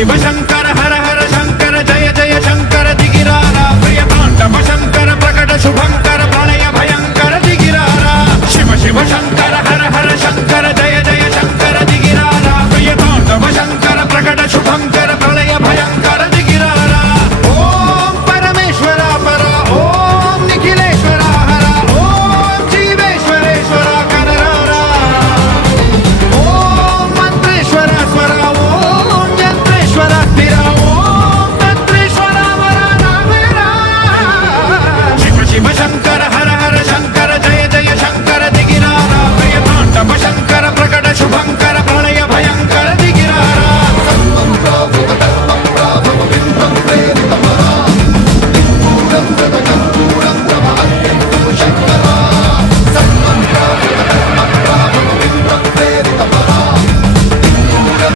शिव शंकर हर हर शंकर जय जय शंकर दिगिरारा प्रिय तांडव शंकर प्रकट शुभंकर